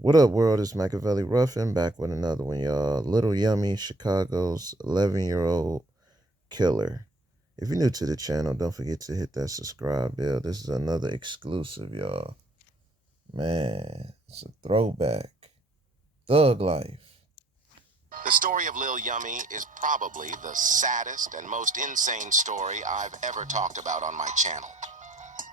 What up, world? It's Machiavelli Ruffin back with another one, y'all. Little Yummy, Chicago's 11-year-old killer. If you're new to the channel, don't forget to hit that subscribe bell. This is another exclusive, y'all. Man, it's a throwback. Thug life. The story of Lil Yummy is probably the saddest and most insane story I've ever talked about on my channel.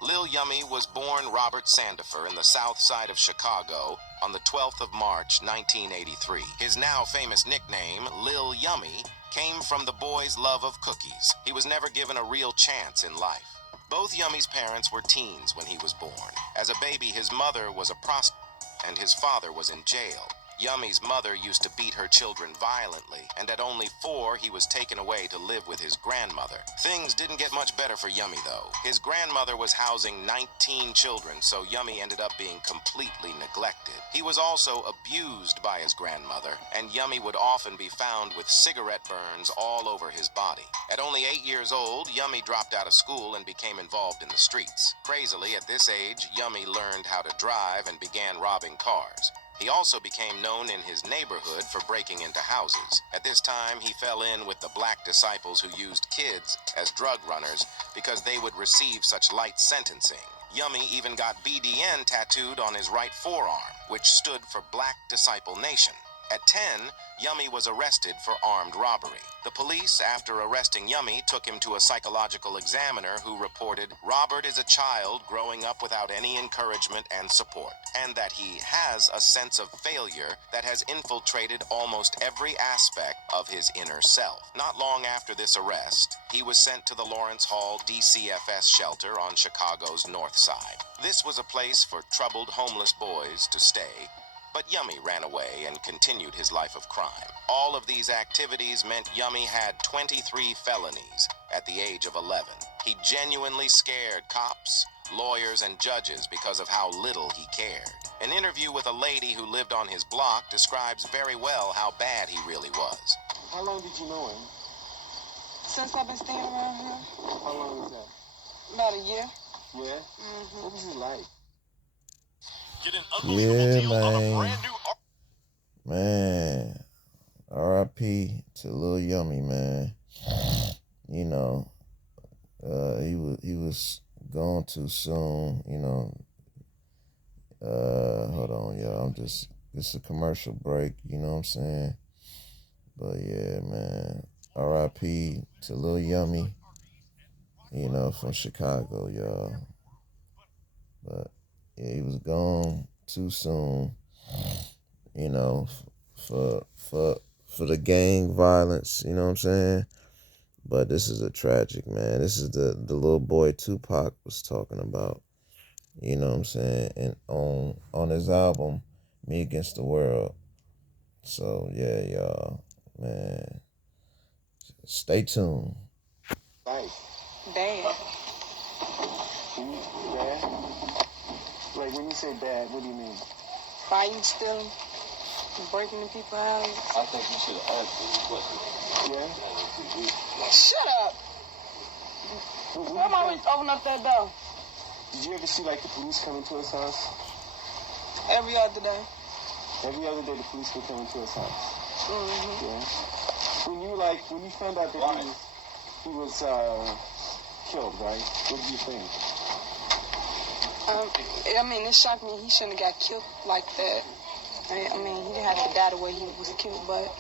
Lil Yummy was born Robert Sandifer in the south side of Chicago on the 12th of March, 1983. His now famous nickname, Lil Yummy, came from the boy's love of cookies. He was never given a real chance in life. Both Yummy's parents were teens when he was born. As a baby, his mother was a prostitute and his father was in jail. Yummy's mother used to beat her children violently, and at only 4, he was taken away to live with his grandmother. Things didn't get much better for Yummy, though. His grandmother was housing 19 children, so Yummy ended up being completely neglected. He was also abused by his grandmother, and Yummy would often be found with cigarette burns all over his body. At only 8 years old, Yummy dropped out of school and became involved in the streets. Crazily, at this age, Yummy learned how to drive and began robbing cars. He also became known in his neighborhood for breaking into houses. At this time, he fell in with the black disciples who used kids as drug runners because they would receive such light sentencing. Yummy even got BDN tattooed on his right forearm, which stood for Black Disciple Nation. At 10, Yummy was arrested for armed robbery. The police, after arresting Yummy, took him to a psychological examiner who reported Robert is a child growing up without any encouragement and support, and that he has a sense of failure that has infiltrated almost every aspect of his inner self. Not long after this arrest, he was sent to the Lawrence Hall DCFS shelter on Chicago's north side. This was a place for troubled homeless boys to stay, but Yummy ran away and continued his life of crime. All of these activities meant Yummy had 23 felonies at the age of 11. He genuinely scared cops, lawyers, and judges because of how little he cared. An interview with a lady who lived on his block describes very well how bad he really was. How long did you know him? Since I've been staying around here. How long was that? About a year. Yeah? Mm-hmm. What was he like? Get an Yeah, man. R.I.P. to Lil Yummy, man. You know, he was gone too soon. You know, hold on, y'all. This is a commercial break. You know what I'm saying? But yeah, man. R.I.P. to Lil Yummy. You know, from Chicago, y'all. But yeah, he was gone too soon. You know, for the gang violence, you know what I'm saying? But this is a tragic, man. This is the little boy Tupac was talking about. You know what I'm saying? And on his album, Me Against the World. So yeah, y'all, man. Stay tuned. Right. Bad. Bad? Like, when you say bad, what do you mean? Fighting, stealing, breaking in people's houses. I think you should have asked this question. Yeah? Shut up! Why am I always open up that door? Did you ever see, like, the police coming to his house? Every other day. Every other day the police were coming to his house. Mm-hmm. Yeah. When you found out that he was killed, right? What did you think? I mean, it shocked me. He shouldn't have got killed like that. I mean, he didn't have to die the way he was killed, but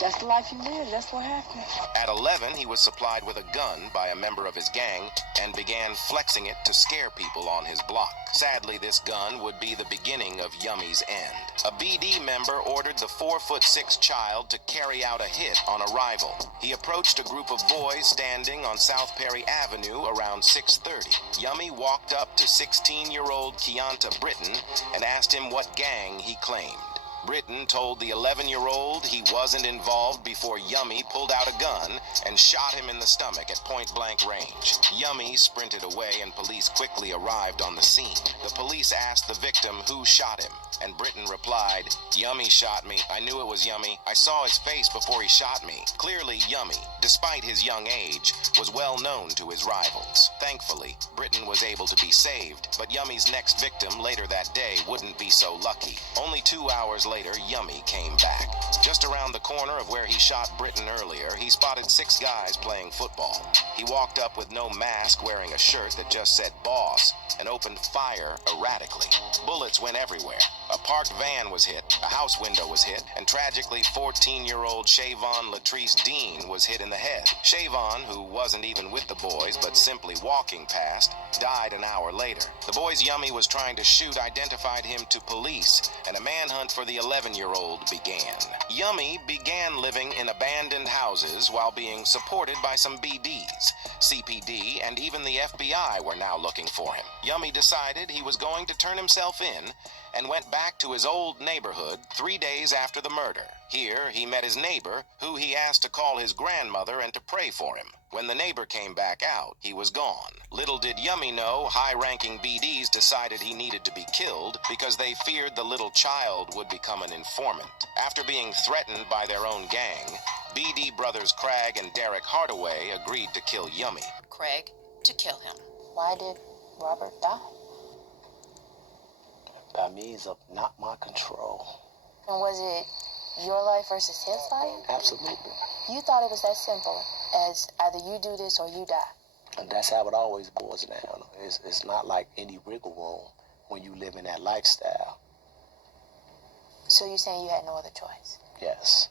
that's the life he lived. That's what happened. At 11, he was supplied with a gun by a member of his gang and began flexing it to scare people on his block. Sadly, this gun would be the beginning of Yummy's end. A BD member ordered the 4'6" child to carry out a hit on arrival. He approached a group of boys standing on South Perry Avenue around 6:30. Yummy walked up to 16-year-old Keonta Britton and asked him what gang he claimed. Britton told the 11-year-old he wasn't involved before Yummy pulled out a gun and shot him in the stomach at point-blank range. Yummy sprinted away and police quickly arrived on the scene. The police asked the victim who shot him, and Britton replied, "Yummy shot me. I knew it was Yummy. I saw his face before he shot me." Clearly, Yummy, despite his young age, was well known to his rivals. Thankfully, Britton was able to be saved, but Yummy's next victim later that day wouldn't be so lucky. Only 2 hours later, Yummy came back. Just around the corner of where he shot Britton earlier, he spotted 6 guys playing football. He walked up with no mask, wearing a shirt that just said "Boss," and opened fire erratically. Bullets went everywhere. A parked van was hit, a house window was hit, and tragically 14-year-old Shavon Latrice Dean was hit in the head. Shavon, who wasn't even with the boys but simply walking past, died an hour later. The boys Yummy was trying to shoot identified him to police, and a manhunt for the 11-year-old began. Yummy began living in abandoned houses while being supported by some BDs. CPD and even the FBI were now looking for him. Yummy decided he was going to turn himself in and went back to his old neighborhood 3 days after the murder. Here, he met his neighbor, who he asked to call his grandmother and to pray for him. When the neighbor came back out, he was gone. Little did Yummy know, high-ranking BDs decided he needed to be killed because they feared the little child would become an informant. After being threatened by their own gang, BD brothers Craig and Derek Hardaway agreed to kill Yummy. Craig to kill him. Why did Robert die? By means of not my control. And was it your life versus his life? Absolutely. You thought it was that simple as either you do this or you die. And that's how it always boils down. It's not like any wiggle room when you live in that lifestyle. So you're saying you had no other choice? Yes.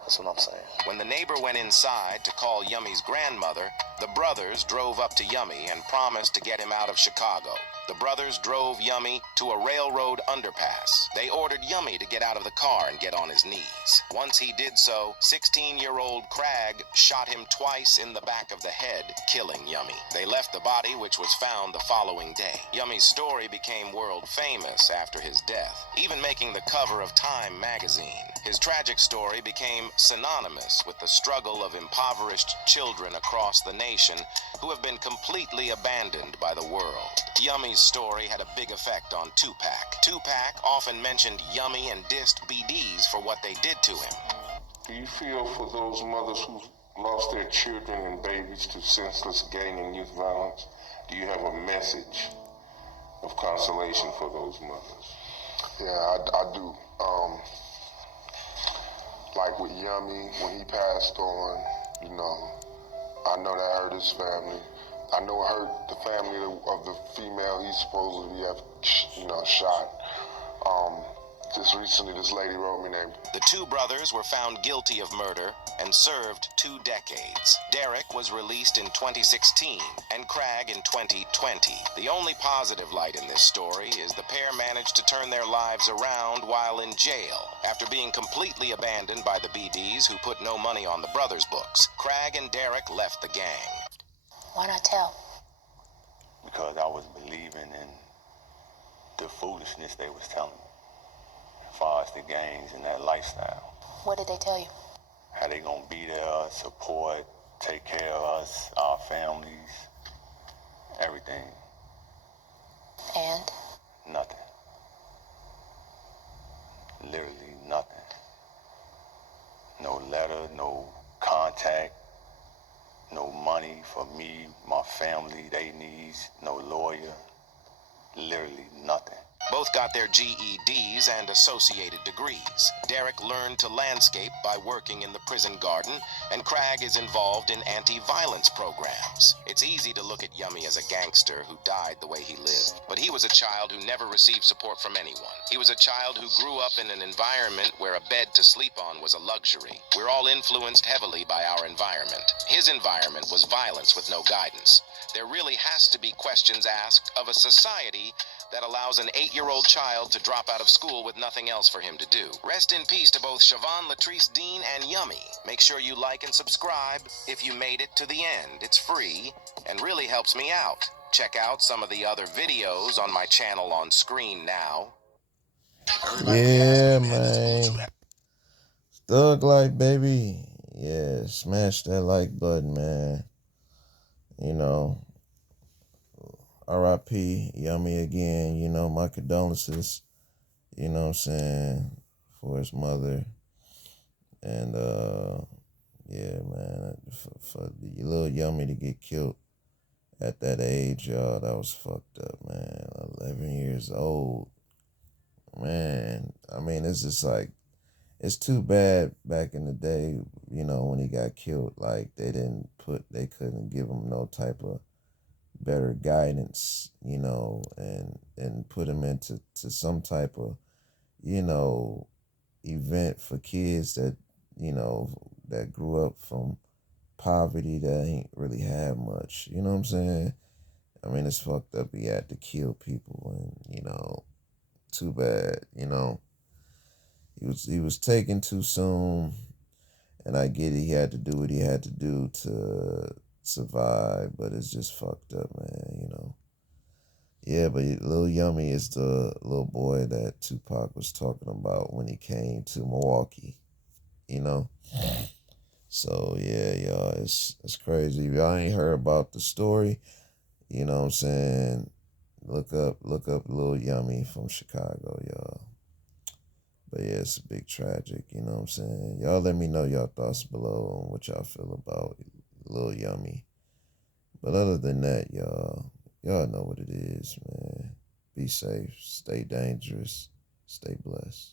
That's what I'm saying. When the neighbor went inside to call Yummy's grandmother, the brothers drove up to Yummy and promised to get him out of Chicago. The brothers drove Yummy to a railroad underpass. They ordered Yummy to get out of the car and get on his knees. Once he did so, 16-year-old Craig shot him twice in the back of the head, killing Yummy. They left the body, which was found the following day. Yummy's story became world famous after his death, even making the cover of Time magazine. His tragic story became synonymous with the struggle of impoverished children across the nation who have been completely abandoned by the world. Yummy's story had a big effect on Tupac. Tupac often mentioned Yummy and dissed BDs for what they did to him. Do you feel for those mothers who lost their children and babies to senseless gang and youth violence? Do you have a message of consolation for those mothers? Yeah, I do. Like with Yummy, when he passed on, you know, I know that hurt his family. I know it hurt the family of the female he supposedly have, you know, shot. Just recently, this lady wrote me named. The two brothers were found guilty of murder and served 2 decades. Derek was released in 2016 and Craig in 2020. The only positive light in this story is the pair managed to turn their lives around while in jail. After being completely abandoned by the BDs who put no money on the brothers' books, Craig and Derek left the gang. Why not tell? Because I was believing in the foolishness they was telling me as far as the gangs and that lifestyle. What did they tell you? How they gonna be there, support, take care of us, our families, everything. And? Nothing. Literally nothing. No letter, no contact, no money for me, my family, they needs, no lawyer, literally nothing. Both got their GEDs and associated degrees. Derek learned to landscape by working in the prison garden, and Craig is involved in anti-violence programs. It's easy to look at Yummy as a gangster who died the way he lived, but he was a child who never received support from anyone. He was a child who grew up in an environment where a bed to sleep on was a luxury. We're all influenced heavily by our environment. His environment was violence with no guidance. There really has to be questions asked of a society that allows an 8-year-old child to drop out of school with nothing else for him to do. Rest in peace to both Shavon Latrice Dean and Yummy. Make sure you like and subscribe if you made it to the end. It's free and really helps me out. Check out some of the other videos on my channel on screen now. Yeah, man. Thug life, baby. Yeah, smash that like button, man. You know, RIP, Yummy again. You know, my condolences. You know what I'm saying, for his mother. And yeah, man, for the little Yummy to get killed at that age, y'all, that was fucked up, man. 11 years old, man. I mean, it's just like, it's too bad back in the day, you know, when he got killed, like they couldn't give him no type of better guidance, you know, and put him into some type of, you know, event for kids that, you know, that grew up from poverty that ain't really had much. You know what I'm saying? I mean, it's fucked up. He had to kill people, and you know, too bad. You know, he was taken too soon, and I get it. He had to do what he had to do to survive, but it's just fucked up, man. You know. Yeah, but Lil Yummy is the little boy that Tupac was talking about when he came to Milwaukee. You know. So yeah, y'all, it's crazy. If y'all ain't heard about the story, you know what I'm saying? Look up Lil Yummy from Chicago, y'all. But yeah, it's a big tragic, you know what I'm saying? Y'all let me know y'all thoughts below on what y'all feel about Lil Yummy. But other than that, y'all know what it is, man. Be safe, stay dangerous, stay blessed.